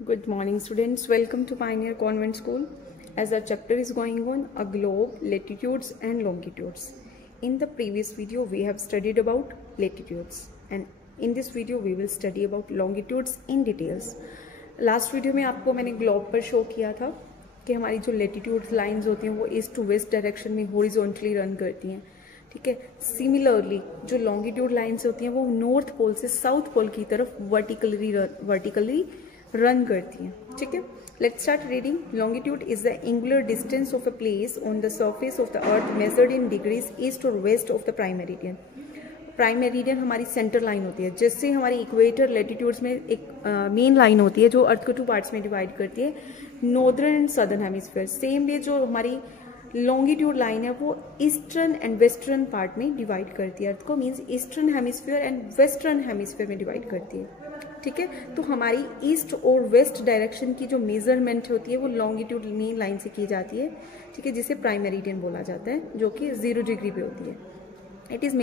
Good morning, students. Welcome to Pioneer Convent School. As our chapter is going on, a globe, latitudes and longitudes. In the previous video, we have studied about latitudes, and in this video, we will study about longitudes in details. Last video में आपको मैंने globe पर show किया था कि हमारी जो latitude lines होती हैं वो ईस्ट टू वेस्ट डायरेक्शन में हॉरिजॉन्टली रन करती हैं, ठीक है। सिमिलरली जो लॉन्गिट्यूड लाइंस होती हैं वो नॉर्थ पोल से साउथ पोल की तरफ वर्टिकली रन करती हैं, ठीक है। Let's start reading. Longitude is the angular distance of a place on the surface of the earth measured in degrees east और west of the prime meridian. Prime meridian हमारी centre line होती है, जिससे हमारी इक्वेटर लेटीट्यूड्स में एक main line होती है जो अर्थ को टू पार्ट्स में डिवाइड करती है, northern and southern hemisphere. Same way जो हमारी लॉन्गिट्यूड लाइन है वो ईस्टर्न एंड वेस्टर्न पार्ट में डिवाइड करती है अर्थ को, means eastern hemisphere and western hemisphere में डिवाइड करती है, ठीक है। तो हमारी ईस्ट और वेस्ट डायरेक्शन की जो मेजरमेंट होती है वो लॉन्गिट्यूड मेन लाइन से की जाती है, ठीक है, जिसे प्राइम मेरिडियन बोला जाता है, जो कि 0 डिग्री पे होती है। It is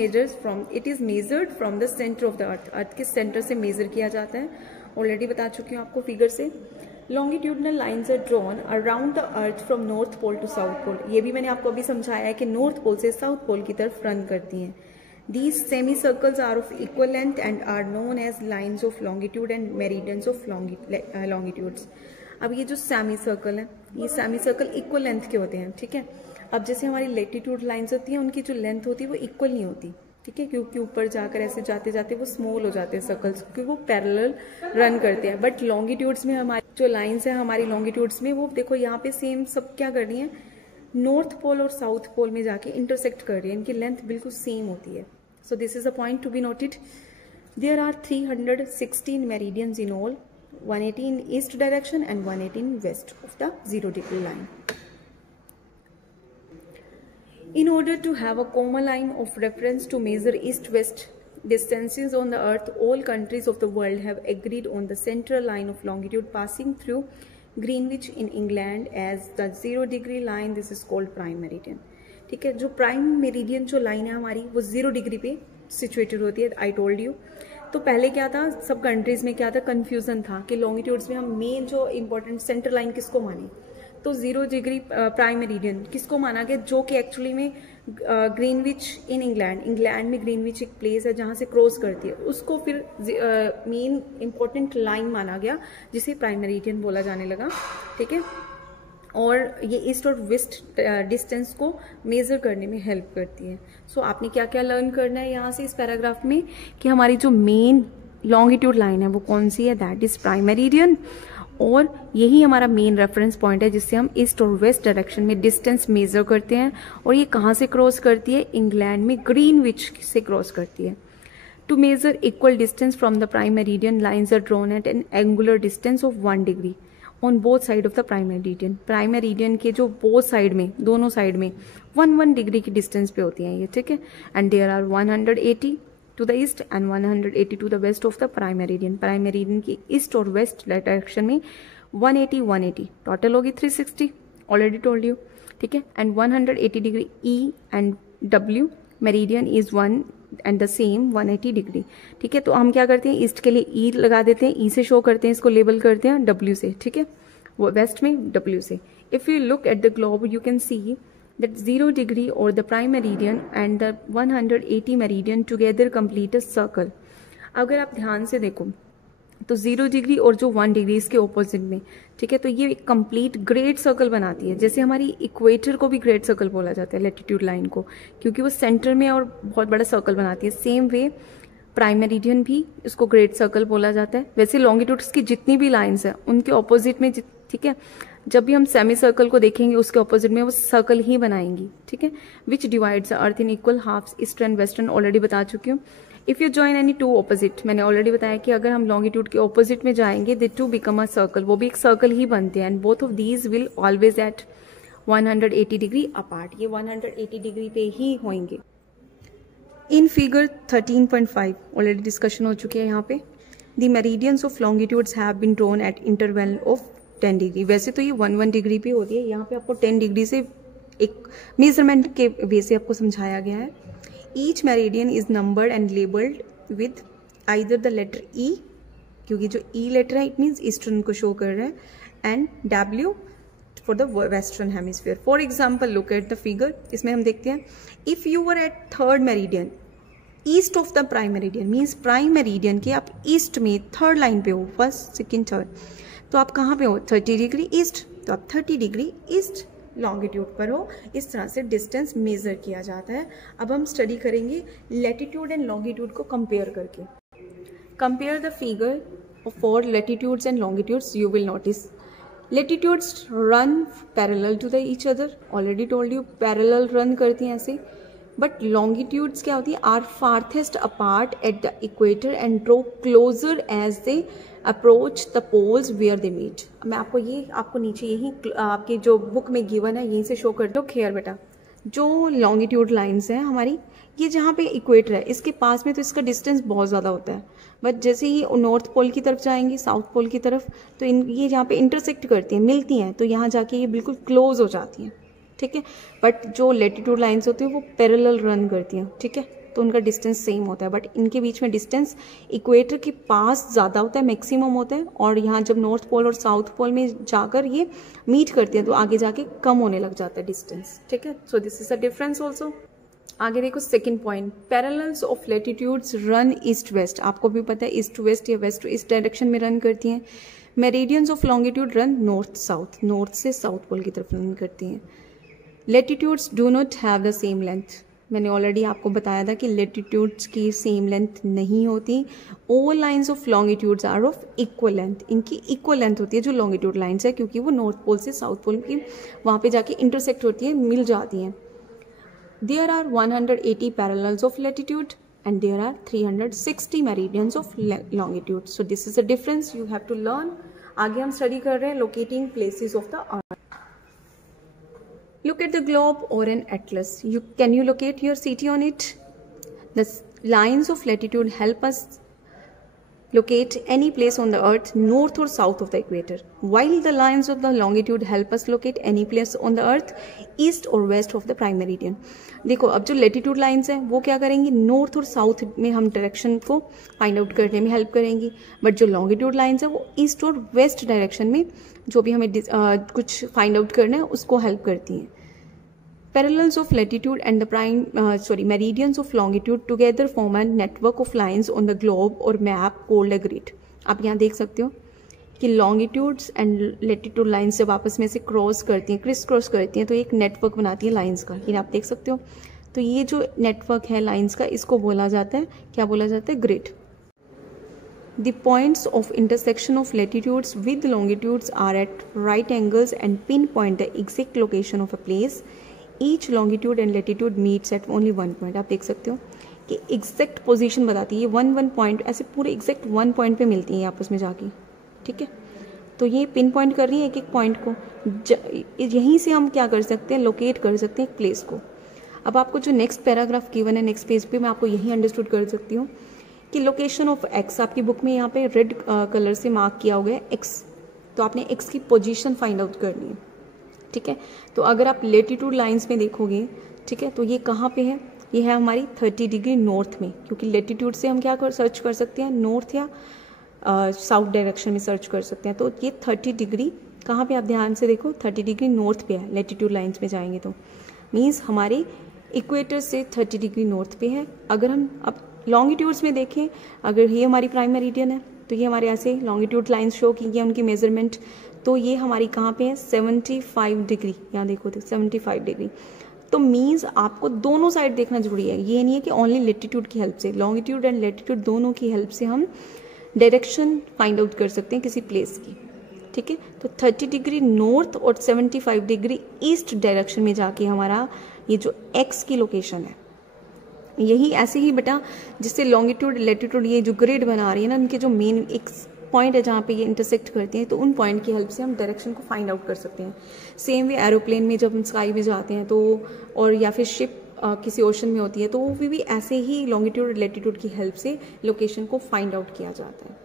measured from the centre of the earth. Earth के सेंटर से मेजर किया जाता है, ऑलरेडी बता चुकी हूँ आपको फिगर से। Longitudinal lines are drawn around the earth from north pole to south pole. ये भी मैंने आपको अभी समझाया है कि नॉर्थ पोल से साउथ पोल की तरफ रन करती हैं। These semicircles are of equal length and are known as lines of longitude and meridians of longitudes. अब ये जो सेमी सर्कल है, ये सेमी सर्कल इक्वल लेंथ के होते हैं, ठीक है। अब जैसे हमारी लेटीट्यूड लाइंस होती हैं, उनकी जो लेंथ होती है वो इक्वल नहीं होती, ठीक है, क्योंकि ऊपर जाकर ऐसे जाते जाते वो स्मॉल हो जाते हैं सर्कल्स, क्योंकि वो पैरेलल रन करते हैं। बट लॉन्गिट्यूड्स में हमारी जो लाइंस है हमारी लॉन्गिट्यूड्स में, वो देखो यहाँ पे सेम सब क्या कर रही है, नॉर्थ पोल और साउथ पोल में जाके इंटरसेक्ट कर रही है, इनकी लेंथ बिल्कुल सेम होती है। So this is a point to be noted. There are 316 meridians in all, 180 in east direction and 180 in west of the 0 degree line. In order to have a common line of reference to measure east-west distances on the earth, all countries of the world have agreed on the central line of longitude passing through Greenwich in England as the 0 degree line. This is called prime meridian. ठीक है, जो prime meridian जो line है हमारी वो 0 degree पे situated होती है, आई टोल्ड यू। तो पहले क्या था, सब कंट्रीज में क्या था, कंफ्यूजन था कि लॉन्गिट्यूड्स में हम मेन जो इंपॉर्टेंट सेंटर लाइन किसको माने। तो 0 डिग्री प्राइम मेरिडियन किसको माना गया, जो कि एक्चुअली में ग्रीनविच इन इंग्लैंड में ग्रीनविच एक प्लेस है जहां से क्रॉस करती है, उसको फिर मेन इंपॉर्टेंट लाइन माना गया, जिसे प्राइम मेरिडियन बोला जाने लगा, ठीक है। और ये ईस्ट और वेस्ट डिस्टेंस को मेजर करने में हेल्प करती है। सो आपने क्या क्या लर्न करना है यहाँ से इस पैराग्राफ में, कि हमारी जो मेन लॉन्गिट्यूड लाइन है वो कौन सी है, दैट इज प्राइम मेरिडियन, और यही हमारा मेन रेफरेंस पॉइंट है जिससे हम ईस्ट और वेस्ट डायरेक्शन में डिस्टेंस मेजर करते हैं। और ये कहाँ से क्रॉस करती है, इंग्लैंड में ग्रीनविच से क्रॉस करती है। To measure equal distance from the prime meridian, lines are drawn at an angular distance of 1 degree on both side of the prime meridian. Prime meridian के जो बोथ साइड में, दोनों side में 1 degree की distance पे होती हैं ये, ठीक है। And there are 180 to the east and 180 to the west of the prime meridian. Prime meridian की ईस्ट और वेस्ट डायरेक्शन में 180 टोटल होगी 360, ऑलरेडी टोल्ड यू, ठीक है। And 180 degree E and W meridian is 1 and the same 180 degree, ठीक है। तो हम क्या करते हैं, ईस्ट के लिए ई लगा देते हैं, ई से शो करते हैं, इसको लेबल करते हैं डब्ल्यू से, ठीक है, वो वेस्ट में डब्ल्यू से। If you look at the globe you can see that 0 degree और the prime meridian and the 180 meridian together complete a circle. अगर आप ध्यान से देखो तो 0 डिग्री और जो 1 डिग्री इसके ऑपोजिट में, ठीक है, तो ये एक कंप्लीट ग्रेट सर्कल बनाती है। जैसे हमारी इक्वेटर को भी ग्रेट सर्कल बोला जाता है, लेटीट्यूड लाइन को, क्योंकि वो सेंटर में और बहुत बड़ा सर्कल बनाती है। सेम वे प्राइम मेरिडियन भी इसको ग्रेट सर्कल बोला जाता है। वैसे लॉन्गिट्यूड्स की जितनी भी लाइन्स हैं उनके ऑपोजिट में, ठीक है, जब भी हम सेमी सर्कल को देखेंगे उसके ऑपोजिट में वो सर्कल ही बनाएंगी, ठीक है। Which divides the earth in equal halves, eastern western, already बता चुकी हूँ। If you join any 2 opposite, मैंने ऑलरेडी बताया कि अगर हम लॉन्गिट्यूड के ऑपोजिट में जाएंगे दे 2 बिकम अ सर्कल, वो भी एक सर्कल ही बनते हैं। And both of these will always at 180 degree apart, ये 180 डिग्री पे ही होंगे। इन फिगर 13.5 ऑलरेडी डिस्कशन हो चुकी है यहाँ पे। The meridians of longitudes have been drawn at interval of 10 degree. वैसे तो ये 1 डिग्री पे होती है, यहाँ पे आपको 10 डिग्री से एक मेजरमेंट के वे से आपको समझाया गया है। Each meridian is numbered and labelled with either the letter E क्योंकि जो ई लेटर है इट मीन्स ईस्टर्न को शो कर रहा है, and W for the western hemisphere. For example look at the figure. इसमें हम देखते हैं if you were at third meridian east of the prime meridian, means prime meridian के आप ईस्ट में थर्ड लाइन पे हो, फर्स्ट सेकेंड थर्ड, तो आप कहाँ पे हो 30 डिग्री ईस्ट, तो आप 30 डिग्री ईस्ट लॉन्गिट्यूड पर हो. इस तरह से डिस्टेंस मेजर किया जाता है. अब हम स्टडी करेंगे लैटिट्यूड एंड लॉन्गिट्यूड को कंपेयर करके. Compare the figure for latitudes and longitudes. You will notice latitudes run parallel to the each other, already told you parallel run करती हैं ऐसे. बट लॉन्गिट्यूड्स क्या होती है, are farthest apart at the equator and draw closer as they approach the poles where they meet. मैं आपको नीचे यही आपकी जो बुक में गिवन है यहीं से शो कर दो. खेयर बेटा, जो लॉन्गिट्यूड लाइंस हैं हमारी, ये जहाँ पे इक्वेटर है इसके पास में तो इसका डिस्टेंस बहुत ज़्यादा होता है. बट जैसे ही नॉर्थ पोल की तरफ जाएंगी, साउथ पोल की तरफ, तो ये जहाँ पे इंटरसेक्ट करती हैं, मिलती हैं, तो यहाँ जाके ये बिल्कुल क्लोज हो जाती हैं. ठीक है. बट जो लैटिट्यूड लाइंस होती हैं वो पैरेलल रन करती हैं. ठीक है, तो उनका डिस्टेंस सेम होता है. बट इनके बीच में डिस्टेंस इक्वेटर के पास ज़्यादा होता है, मैक्सिमम होता है, और यहाँ जब नॉर्थ पोल और साउथ पोल में जाकर ये मीट करती हैं तो आगे जाके कम होने लग जाता है डिस्टेंस. ठीक है, so this is a difference also. आगे देखो second point, parallels of latitudes run east west. आपको भी पता है ईस्ट टू वेस्ट या वेस्ट टू ईस्ट डायरेक्शन में रन करती हैं. Meridians of longitude run north south, north से साउथ पोल की तरफ रन करती हैं. Latitudes do not have the same length. मैंने ऑलरेडी आपको बताया था कि लैटिट्यूड्स की सेम लेंथ नहीं होती. All lines of longitudes are of equal length. इनकी इक्वल लेंथ होती है जो लॉन्गिट्यूड लाइंस है, क्योंकि वो नॉर्थ पोल से साउथ पोल की वहाँ पे जाके इंटरसेक्ट होती है, मिल जाती हैं. There are 180 parallels of latitude and there are 360 meridians of longitude. So this is a difference you have to learn. आगे हम स्टडी कर रहे हैं locating places of the earth. Look at the globe or an atlas. Can you locate your city on it? The lines of latitude help us locate any place on the earth north or south of the equator, while the lines of the longitude help us locate any place on the earth east or west of the prime meridian. देखो अब जो latitude lines हैं वो क्या करेंगी, north और south में हम डायरेक्शन को फाइंड आउट करने में हेल्प करेंगी. बट जो लॉन्गिट्यूड लाइंस है वो ईस्ट और वेस्ट डायरेक्शन में जो भी हमें कुछ फाइंड आउट करना है उसको हेल्प करती हैं. Parallels of latitude and the meridians of longitude together form a network of lines on the globe or map called a grid. आप यहाँ देख सकते हो कि लॉन्गिट्यूड्स एंड लेटीट्यूड लाइन्स जब आपस में से क्रॉस करती हैं, क्रिस क्रॉस करती हैं, तो एक नेटवर्क बनाती है लाइंस का. ये आप देख सकते हो. तो ये जो नेटवर्क है लाइंस का, इसको बोला जाता है, क्या बोला जाता है, grid. The points of intersection of latitudes with longitudes are at right angles and pinpoint the exact location of a place. Each longitude and latitude meets at only one point. आप देख सकते हो कि एग्जैक्ट पोजीशन बताती है. One point ऐसे पूरे exact one point पे मिलती हैं आपस में जाके. ठीक है, तो ये पिन पॉइंट कर रही है एक एक पॉइंट को. यहीं से हम क्या कर सकते हैं, लोकेट कर सकते हैं एक प्लेस को. अब आपको जो नेक्स्ट पैराग्राफ गिवन है नेक्स्ट पेज पे, मैं आपको यही अंडरस्टूड कर सकती हूँ कि लोकेशन ऑफ एक्स, आपकी बुक में यहाँ पे रेड कलर से मार्क किया हुआ है एक्स, तो आपने एक्स की पोजीशन फाइंड आउट करनी है. ठीक है, तो अगर आप लेटीट्यूड लाइंस में देखोगे, ठीक है, तो ये कहाँ पे है, ये है हमारी 30 डिग्री नॉर्थ में, क्योंकि लेटीट्यूड से हम क्या सर्च कर सकते हैं, नॉर्थ या साउथ डायरेक्शन में सर्च कर सकते हैं. तो ये 30 डिग्री कहाँ पे, आप ध्यान से देखो, 30 डिग्री नॉर्थ पे है. लेटीट्यूड लाइंस में जाएंगे तो मीन्स हमारे इक्वेटर से 30 डिग्री नॉर्थ पे है. अगर हम अब लॉन्गिट्यूड्स में देखें, अगर ये हमारी प्राइम मेरिडियन है तो ये हमारे ऐसे लॉन्गिट्यूड लाइंस शो की है उनकी मेजरमेंट. तो ये हमारी कहाँ पे है, 75 डिग्री. यहाँ देखो तो 75 डिग्री. तो मीन्स आपको दोनों साइड देखना जरूरी है. ये नहीं है कि ओनली लेटीट्यूड की हेल्प से, लॉन्गिट्यूड एंड लेटीट्यूड दोनों की हेल्प से हम डायरेक्शन फाइंड आउट कर सकते हैं किसी प्लेस की. ठीक है, तो 30 डिग्री नॉर्थ और 75 डिग्री ईस्ट डायरेक्शन में जाके हमारा ये जो एक्स की लोकेशन है, यही ऐसे ही बेटा जिससे लॉन्गिट्यूड लेटीट्यूड ये जो ग्रिड बना रही है ना, इनके जो मेन एक पॉइंट है जहाँ पे ये इंटरसेक्ट करते हैं, तो उन पॉइंट की हेल्प से हम डायरेक्शन को फाइंड आउट कर सकते हैं. सेम वे एरोप्लेन में जब हम स्काई में जाते हैं तो, और या फिर शिप किसी ओशन में होती है, तो वो भी ऐसे ही लॉन्गिट्यूड और लेटीट्यूड की हेल्प से लोकेशन को फाइंड आउट किया जाता है.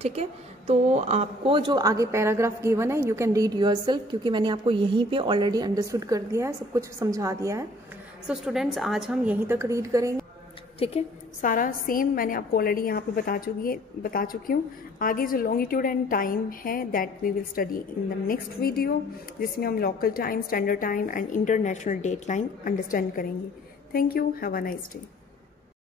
ठीक है, तो आपको जो आगे पैराग्राफ गिवन है यू कैन रीड योरसेल्फ, क्योंकि मैंने आपको यहीं पे ऑलरेडी अंडरस्टूड कर दिया है, सब कुछ समझा दिया है. सो स्टूडेंट्स, आज हम यहीं तक रीड करेंगे. ठीक है, सारा सेम मैंने आपको ऑलरेडी यहाँ पे बता चुकी हूँ। आगे जो लॉन्गिट्यूड एंड टाइम है that we will study in the next video, जिसमें हम local time, standard time and international date line understand करेंगे। Thank you, have a nice day.